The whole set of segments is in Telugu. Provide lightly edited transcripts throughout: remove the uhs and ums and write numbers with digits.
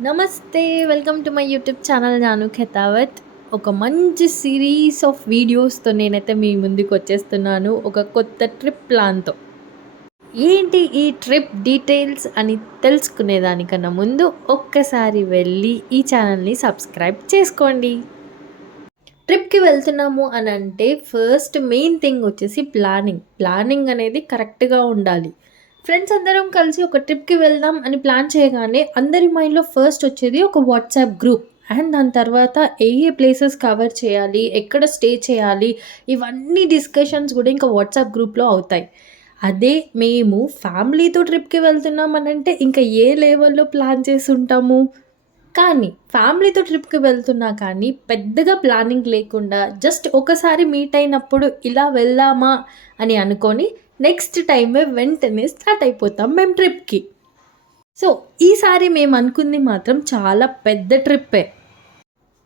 నమస్తే. Welcome to my YouTube channel Janu Khetavath. ఒక మంచి సిరీస్ ఆఫ్ వీడియోస్‌తో నేనైతే మీ ముందుకొచ్చేస్తున్నాను. ఒక కొత్త ట్రిప్ ప్లాన్‌తో. ఏంటి ఈ ట్రిప్ డీటెయిల్స్ అని తెలుసుకునేదానికన్నా ముందు ఒక్కసారి వెళ్ళి ఈ ఛానల్‌ని సబ్స్క్రైబ్ చేసుకోండి. ట్రిప్‌కి వెళ్తున్నాము అనంటే ఫస్ట్ మెయిన్ థింగ్ వచ్చేసి ప్లానింగ్. ప్లానింగ్ అనేది కరెక్ట్‌గా ఉండాలి. ఫ్రెండ్స్ అందరం కలిసి ఒక ట్రిప్‌కి వెళ్దాం అని ప్లాన్ చేయగానే అందరి మైండ్‌లో ఫస్ట్ వచ్చేది ఒక వాట్సాప్ గ్రూప్. అండ్ దాని తర్వాత ఏ ప్లేసెస్ కవర్ చేయాలి, ఎక్కడ స్టే చేయాలి, ఇవన్నీ డిస్కషన్స్ కూడా ఇంకా వాట్సాప్ గ్రూప్‌లో అవుతాయి. అదే మేము ఫ్యామిలీతో ట్రిప్‌కి వెళ్తున్నాం అనంటే ఇంకా ఏ లెవెల్‌లో ప్లాన్ చేసుంటాము. కానీ ఫ్యామిలీతో ట్రిప్‌కి వెళ్తున్నా కానీ పెద్దగా ప్లానింగ్ లేకుండా జస్ట్ ఒకసారి మీట్ అయినప్పుడు ఇలా వెళ్దామా అని అనుకోని నెక్స్ట్ టైమే వెంటనే స్టార్ట్ అయిపోతాం మేము ట్రిప్‌కి. సో ఈసారి మేము అనుకుంది మాత్రం చాలా పెద్ద ట్రిప్పే.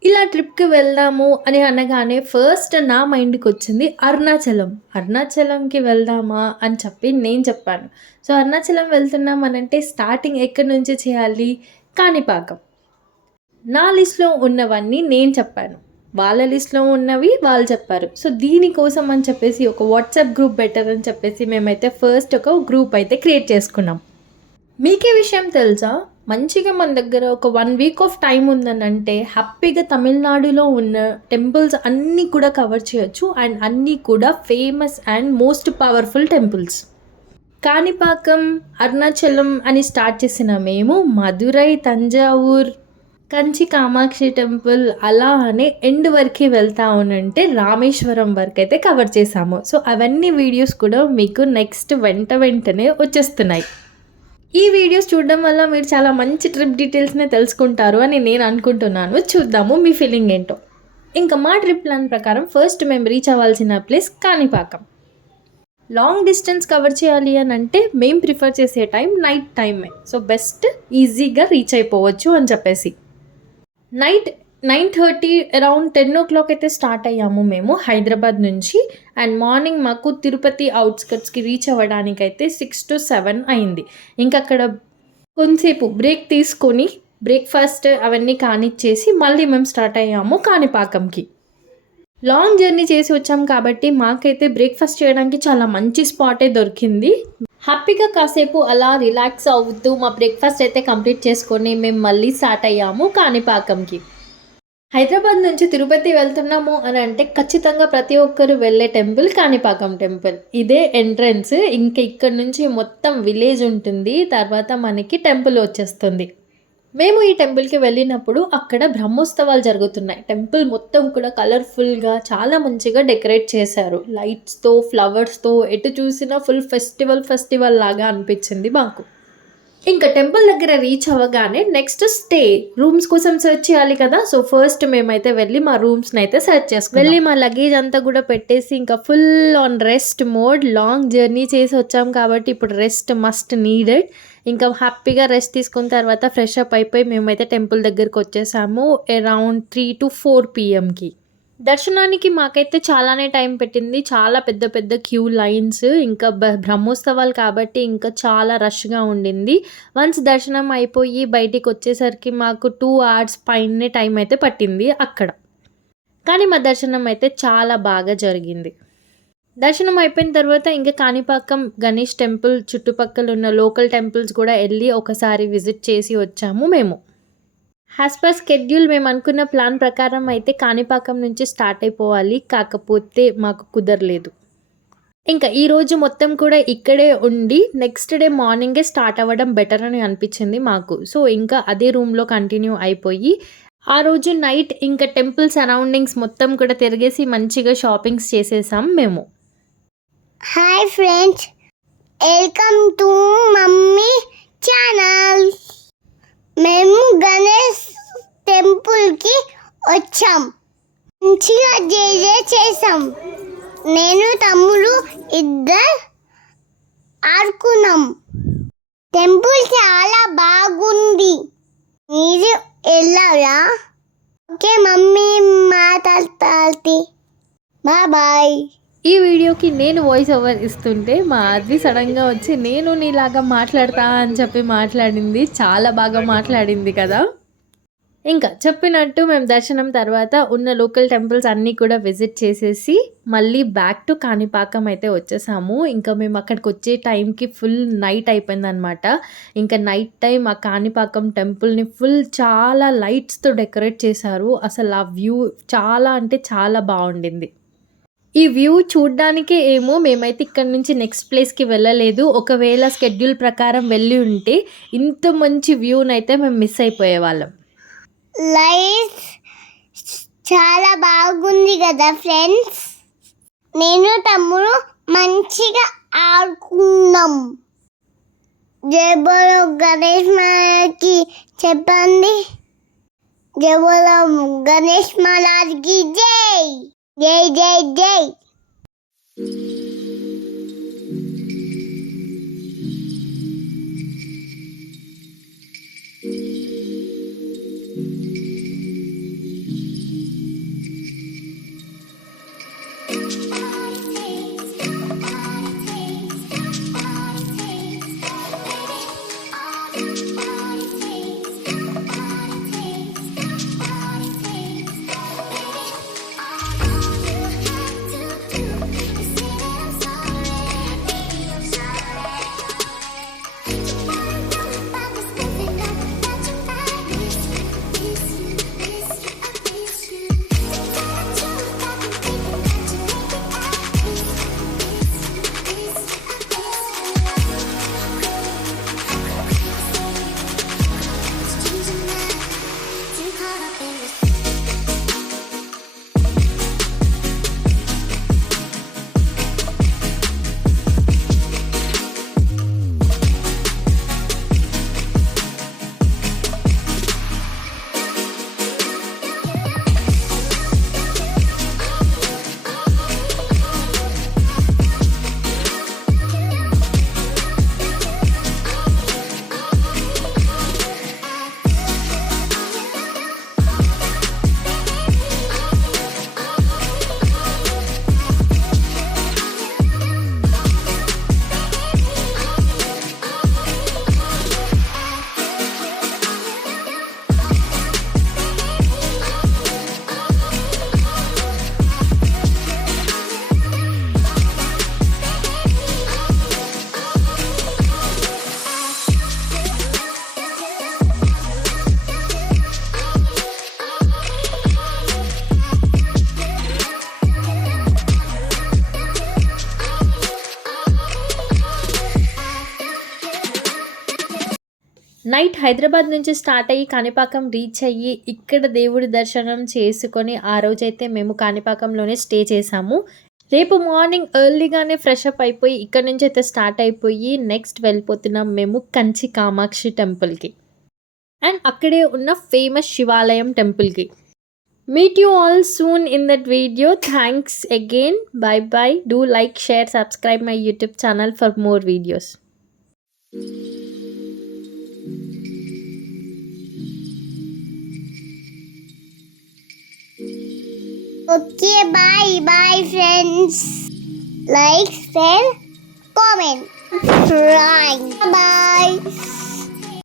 ఇలా ట్రిప్‌కి వెళ్దాము అని అనగానే ఫస్ట్ నా మైండ్‌కి వచ్చింది అరుణాచలం. అరుణాచలంకి వెళ్దామా అని చెప్పి నేను చెప్పాను. సో అరుణాచలం వెళ్తున్నాం అనంటే స్టార్టింగ్ ఎక్కడి నుంచి చేయాలి? కాణిపాకం. నా లిస్ట్‌లో ఉన్నవన్నీ నేను చెప్పాను. వాళ్ళ లిస్ట్‌లో ఉన్నవి వాళ్ళు చెప్పారు. సో దీనికోసం అని చెప్పేసి ఒక వాట్సాప్ గ్రూప్ బెటర్ అని చెప్పేసి మేమైతే ఫస్ట్ ఒక గ్రూప్ అయితే క్రియేట్ చేసుకున్నాం. మీకే విషయం తెలుసా? మంచిగా మన దగ్గర ఒక 1 వీక్ ఆఫ్ టైం ఉందనంటే హ్యాపీగా తమిళనాడులో ఉన్న టెంపుల్స్ అన్నీ కూడా కవర్ చేయొచ్చు. అండ్ అన్నీ కూడా famous and most powerful temples. Kanipakam, Arunachalam అని స్టార్ట్ చేసిన మేము మదురై, తంజావూర్, కంచి కామాక్షి టెంపుల్ అలా అనే ఎండ్ వరకు వెళ్తా ఉనంటే రామేశ్వరం వరకు అయితే కవర్ చేసాము. సో అవన్నీ వీడియోస్ కూడా మీకు నెక్స్ట్ వెంటనే వచ్చేస్తున్నాయి. ఈ వీడియోస్ చూడడం వల్ల మీరు చాలా మంచి ట్రిప్ డీటెయిల్స్నే తెలుసుకుంటారు అని నేను అనుకుంటున్నాను. చూద్దాము మీ ఫీలింగ్ ఏంటో. ఇంకా మా ట్రిప్ ప్లాన్ ప్రకారం ఫస్ట్ మేము రీచ్ అవ్వాల్సిన place Kanipakam. Long distance cover చేయాలి అని అంటే మేము ప్రిఫర్ చేసే టైం నైట్ టైమే. సో బెస్ట్ ఈజీగా రీచ్ అయిపోవచ్చు అని చెప్పేసి నైట్ 9:30 అరౌండ్ 10 అయితే స్టార్ట్ అయ్యాము మేము హైదరాబాద్ నుంచి. అండ్ మార్నింగ్ మాకు తిరుపతి అవుట్స్కట్స్కి రీచ్ అవ్వడానికైతే 6 to 7 అయింది. ఇంకా అక్కడ కొంతసేపు బ్రేక్ తీసుకొని బ్రేక్ఫాస్ట్ అవన్నీ కానిచ్చేసి మళ్ళీ మేము స్టార్ట్ అయ్యాము కాణిపాకంకి. లాంగ్ జర్నీ చేసి వచ్చాం కాబట్టి మాకైతే బ్రేక్ఫాస్ట్ చేయడానికి చాలా మంచి స్పాటే దొరికింది. హ్యాపీగా కాసేపు అలా రిలాక్స్ అవుతూ మా బ్రేక్ఫాస్ట్ అయితే కంప్లీట్ చేసుకొని మేము మళ్ళీ స్టార్ట్ అయ్యాము కాణిపాకంకి. హైదరాబాద్ నుంచి తిరుపతి వెళ్తున్నాము అని అంటే ఖచ్చితంగా ప్రతి ఒక్కరు వెళ్ళే టెంపుల్ కాణిపాకం టెంపుల్. ఇదే ఎంట్రన్స్. ఇంకా ఇక్కడ నుంచి మొత్తం విలేజ్ ఉంటుంది. తర్వాత మనకి టెంపుల్ వచ్చేస్తుంది. మేము ఈ టెంపుల్కి వెళ్ళినప్పుడు అక్కడ బ్రహ్మోత్సవాలు జరుగుతున్నాయి. టెంపుల్ మొత్తం కూడా కలర్ఫుల్గా చాలా మంచిగా డెకరేట్ చేశారు. లైట్స్తో, ఫ్లవర్స్తో ఎటు చూసినా ఫుల్ ఫెస్టివల్ లాగా అనిపించింది మాకు. ఇంకా టెంపుల్ దగ్గర రీచ్ అవ్వగానే నెక్స్ట్ స్టే రూమ్స్ కోసం సెర్చ్ చేయాలి కదా. సో ఫస్ట్ మేమైతే వెళ్ళి మా రూమ్స్ని అయితే సెర్చ్ చేసుకుని వెళ్ళి మా లగేజ్ అంతా కూడా పెట్టేసి ఇంకా full on rest mode. Long journey చేసి వచ్చాం కాబట్టి ఇప్పుడు రెస్ట్ మస్ట్ నీడెడ్. ఇంకా హ్యాపీగా రెస్ట్ తీసుకున్న తర్వాత ఫ్రెష్ అప్ అయిపోయి మేమైతే టెంపుల్ దగ్గరికి వచ్చేసాము అరౌండ్ 3 to 4 PMకి. దర్శనానికి మాకైతే చాలానే టైం పెట్టింది. చాలా పెద్ద క్యూ లైన్స్. ఇంకా బ్రహ్మోత్సవాలు కాబట్టి ఇంకా చాలా రష్గా ఉండింది. వన్స్ దర్శనం అయిపోయి బయటికి వచ్చేసరికి మాకు 2 hours పైనే టైం అయితే పట్టింది అక్కడ. కానీ మా దర్శనం అయితే చాలా బాగా జరిగింది. దర్శనం అయిపోయిన తర్వాత ఇంకా కాణిపాకం గణేష్ టెంపుల్ చుట్టుపక్కల ఉన్న లోకల్ టెంపుల్స్ కూడా వెళ్ళి ఒకసారి విజిట్ చేసి వచ్చాము మేము. యాజ్ పర్ స్కెడ్యూల్ మేము అనుకున్న ప్లాన్ ప్రకారం అయితే కాణిపాకం నుంచి స్టార్ట్ అయిపోవాలి. కాకపోతే మాకు కుదరలేదు. ఇంకా ఈరోజు మొత్తం కూడా ఇక్కడే ఉండి నెక్స్ట్ డే మార్నింగే స్టార్ట్ అవ్వడం బెటర్ అని అనిపించింది మాకు. సో ఇంకా అదే రూమ్లో కంటిన్యూ అయిపోయి ఆ రోజు నైట్ ఇంకా టెంపుల్ సరౌండింగ్స్ మొత్తం కూడా తిరిగేసి మంచిగా షాపింగ్స్ చేసేసాం మేము. Hi friends, welcome to mummy channel. మేము గణేష్ టెంపుల్కి వచ్చాం. మంచిగా జయ చేసాం. నేను తమ్ముడు ఇద్దరు ఆడుకున్నాం. టెంపుల్ చాలా బాగుంది. మీరు వెళ్ళారా? ఓకే మమ్మీ మాట్లాడతాది. బాయ్. ఈ వీడియోకి నేను వాయిస్ ఓవర్ ఇస్తుంటే మా ఆద్వి సడన్గా వచ్చి నేను నీలాగా మాట్లాడతా అని చెప్పి మాట్లాడింది. చాలా బాగా మాట్లాడింది కదా. ఇంకా చెప్పినట్టు మేము దర్శనం తర్వాత ఉన్న లోకల్ టెంపుల్స్ అన్నీ కూడా విజిట్ చేసేసి మళ్ళీ బ్యాక్ టు కాణిపాకం అయితే వచ్చేసాము. ఇంకా మేము అక్కడికి వచ్చే టైంకి ఫుల్ నైట్ అయిపోయిందనమాట. ఇంకా నైట్ టైం ఆ కాణిపాకం టెంపుల్ని ఫుల్ చాలా లైట్స్తో డెకరేట్ చేశారు. అసలు ఆ వ్యూ చాలా అంటే చాలా బాగుండింది. ఈ వ్యూ చూడ్డానికే ఏమో మేమైతే ఇక్కడి నుంచి నెక్స్ట్ ప్లేస్కి వెళ్ళలేదు. ఒకవేళ స్కెడ్యూల్ ప్రకారం వెళ్ళి ఉంటే ఇంత మంచి వ్యూనైతే మేము మిస్ అయిపోయేవాళ్ళం. లైఫ్ చాలా బాగుంది కదా ఫ్రెండ్స్. నేను తమ్ముడు మంచిగా ఆడుకున్నాం. జై బోలో గణేష్ మహారాజ్కి చెప్పండి. జై బోలో గణేష్ మహారాజ్కి జై జై జై జై. నైట్ హైదరాబాద్ నుంచి స్టార్ట్ అయ్యి కాణిపాకం రీచ్ అయ్యి ఇక్కడ దేవుడి దర్శనం చేసుకొని ఆ రోజైతే మేము కాణిపాకంలోనే స్టే చేసాము. రేపు మార్నింగ్ ఎర్లీగానే ఫ్రెష్ అప్ అయిపోయి ఇక్కడ నుంచి అయితే స్టార్ట్ అయిపోయి నెక్స్ట్ వెళ్ళిపోతున్నాం మేము కంచి కామాక్షి టెంపుల్కి అండ్ అక్కడే ఉన్న ఫేమస్ శివాలయం టెంపుల్కి. Meet you all soon in that video. Thanks again. Bye bye. Do like, share, subscribe my YouTube channel for more videos. Okay, bye bye friends. Like, share, comment. Right. Bye.